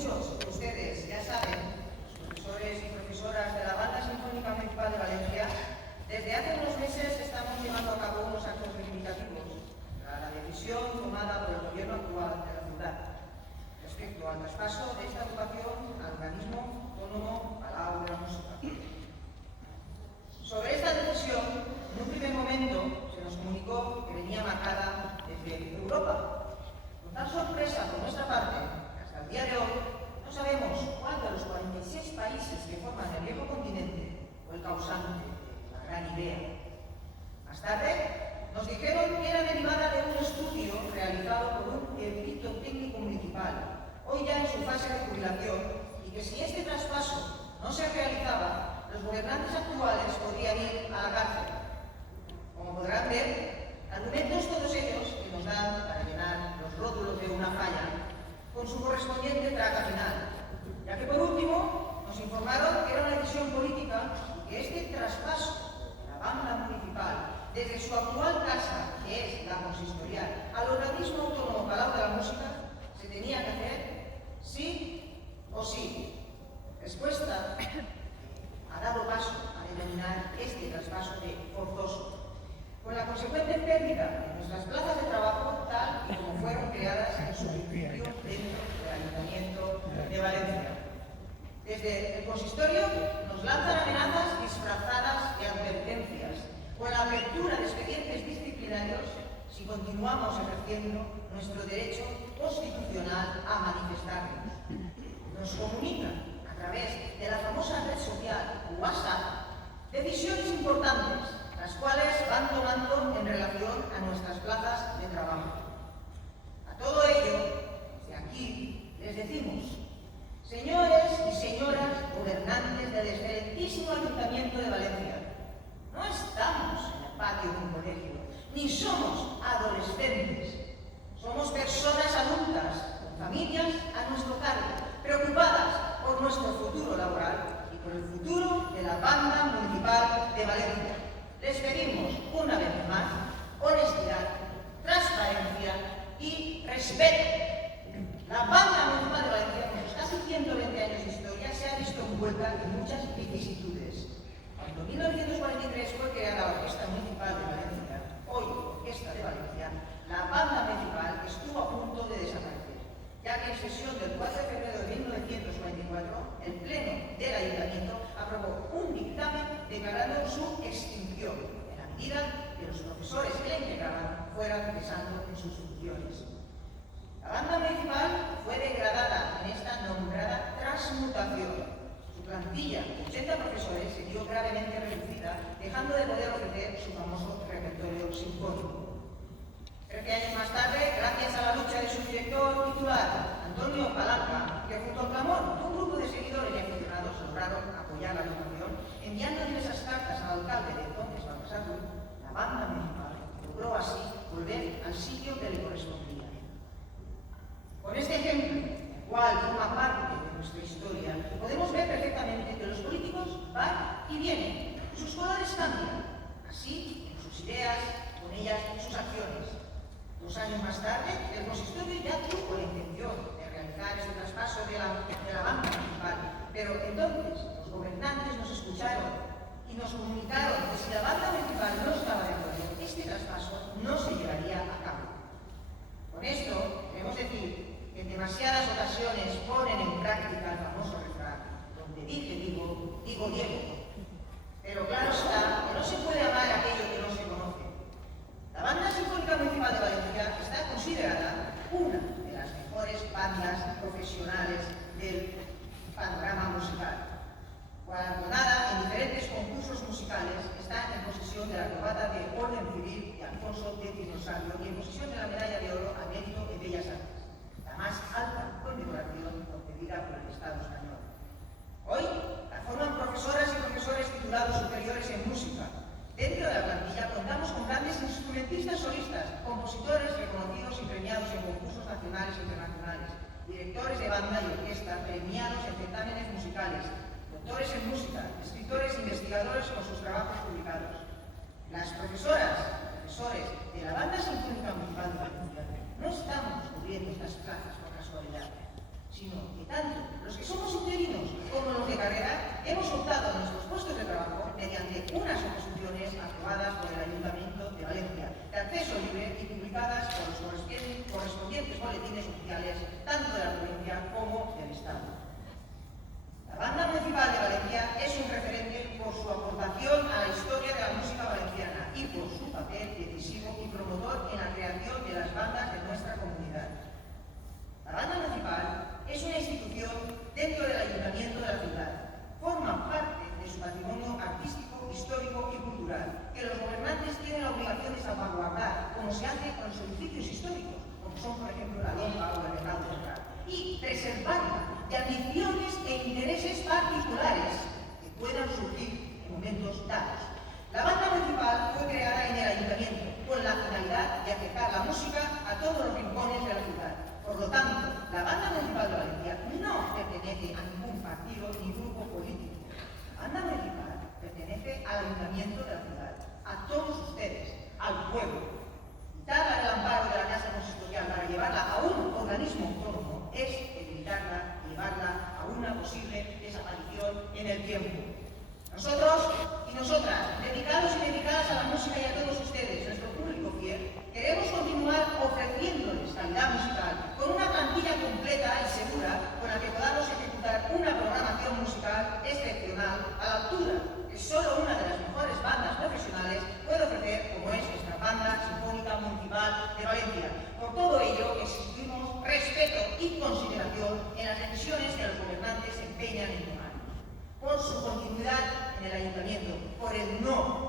muchos de ustedes ya saben, profesores y profesoras de la Banda Sinfónica Municipal de Valencia, desde hace unos meses estamos llevando a cabo unos actos reivindicativos a la decisión tomada por el gobierno actual de la ciudad respecto al traspaso de esta educación al organismo autónomo Palau de la Música. Sobre esta decisión, en un primer momento se nos comunicó que venía marcada desde Europa. Con tal sorpresa por nuestra parte, hasta el día de hoy, no sabemos cuál de los 46 países que forman el viejo continente fue el causante de la gran idea. Más tarde, nos dijeron que era derivada de un estudio realizado por un erudito técnico municipal, hoy ya en su fase de jubilación, y que si este traspaso no se realizaba, los gobernantes actuales podrían ir a la cárcel. Como podrán ver, argumentos todos ellos que nos dan para llenar los rótulos de una falla, con su correspondiente traca final, ya que por último nos informaron que era una decisión política y que este traspaso de la banda municipal desde su actual casa, que es la consistorial, al organismo autónomo Palau de la Música, se tenía que hacer sí o sí. Respuesta ha dado paso a denominar este traspaso de forzoso, con la consecuente pérdida de nuestras plazas de trabajo tal y como fueron creadas en su principio dentro del Ayuntamiento de Valencia. Desde el consistorio nos lanzan amenazas disfrazadas de advertencias, con la apertura de expedientes disciplinarios si continuamos ejerciendo nuestro derecho constitucional a manifestarnos. Nos comunican a través de la famosa red social WhatsApp decisiones importantes, las cuales van tomando en relación a nuestras plazas de trabajo. A todo ello, desde aquí les decimos, señores y señoras gobernantes del excelentísimo Ayuntamiento de Valencia, no estamos en el patio de un colegio, ni somos adolescentes, somos personas adultas, con familias a nuestro cargo, preocupadas por nuestro futuro laboral y por el futuro de la Banda Municipal de Valencia. Les pedimos una vez más honestidad, transparencia y respeto. La Banda Municipal de Valencia, con sus casi 120 años de historia, se ha visto envuelta en muchas vicisitudes. Cuando en 1943 fue creada la Orquesta Municipal de Valencia, hoy Orquesta de Valencia, la Banda Municipal estuvo a punto de desaparecer, ya que en sesión del 4 de febrero de 1944, el Pleno del Ayuntamiento aprobó un dictamen declarando su extinción, en la medida que los profesores que la integraban fueran cesando en sus funciones. La Banda Municipal fue degradada en esta nombrada transmutación. Su plantilla de 80 profesores se vio gravemente reducida, dejando de poder ofrecer su famoso repertorio sinfónico. 13 años más tarde, gracias a la lucha de su director titular, Antonio Palanca, que junto al clamor de un grupo de seguidores y aficionados lograron apoyar la educación, enviando diversas cartas al alcalde de entonces, Baltasar Ruiz, la Banda Municipal logró así volver al sitio que le correspondía. Con este ejemplo, el cual forma parte de nuestra historia, podemos ver perfectamente que los políticos van y vienen, sus colores cambian, así en sus ideas, con ellas en sus acciones. 2 años más tarde, el consistorio ya tuvo la intención de realizar este traspaso de la Banda Municipal, pero entonces los gobernantes nos escucharon y nos comunicaron que si la Banda Municipal no estaba de acuerdo, este traspaso no se llevaría a cabo. Con esto queremos decir que en demasiadas ocasiones ponen en práctica el famoso refrán, donde dije digo, digo Diego. Pero claro está que no se puede amar aquello que no se conoce. La Banda Sinfónica Municipal de Valencia está considerada una de las mejores bandas profesionales del panorama musical. Galardonada en diferentes concursos musicales, está en posesión de la corbata de Orden Civil de Alfonso X Rosario y en posesión de la medalla de oro al mérito en Bellas Artes, la más alta condecoración concedida por el Estado español. Hoy la forman profesoras y profesores titulados superiores en música. Dentro de la plantilla contamos con grandes instrumentistas solistas, compositores reconocidos y premiados en concursos nacionales e internacionales, directores de banda y orquesta premiados en certámenes musicales, doctores en música, escritores e investigadores con sus trabajos publicados. Las profesoras y profesores de la Banda Sinfónica Municipal de Valencia no estamos cubriendo estas plazas por casualidad, sino que tanto los que somos interinos como los de carrera hemos optado a nuestros puestos de trabajo mediante unas oposiciones aprobadas por el Ayuntamiento de Valencia, de acceso libre y publicadas por los correspondientes boletines oficiales tanto de la provincia como del Estado. La Banda Municipal de Valencia es un referente por su aportación a la historia de la música valenciana y por su papel decisivo y promotor en la creación de las bandas de nuestra comunidad. La Banda Municipal es una institución dentro del Ayuntamiento de la ciudad. Forma parte de su patrimonio artístico, histórico y cultural, que los gobernantes tienen la obligación de salvaguardar, como se hace con los edificios históricos, como son, por ejemplo, la Lonja o el Mercado Central, y preservarla de ambiciones e intereses particulares que puedan surgir en momentos dados. La Banda Municipal fue creada en el Ayuntamiento con la finalidad de acercar la música a todos los rincones de la ciudad. Por lo tanto, la Banda Municipal de Valencia no pertenece a ningún partido ni grupo político. La Banda Municipal pertenece al Ayuntamiento de la ciudad, a todos ustedes, al pueblo. Darle el amparo de la Casa Consistorial para llevarla a un organismo autónomo es evitarla, llevarla a una posible desaparición en el tiempo. Nosotros y nosotras, dedicados y dedicadas a la música y a todos ustedes, nuestro público fiel, queremos continuar ofreciéndoles calidad musical con una plantilla completa y segura con la que podamos ejecutar una programación musical excepcional a la altura que solo una de las mejores bandas profesionales puede ofrecer, como es nuestra Banda Sinfónica Municipal de Valencia. Por todo ello, exigimos respeto y consideración en las decisiones que los gobernantes se empeñan en tomar. Por su continuidad en el Ayuntamiento, por el no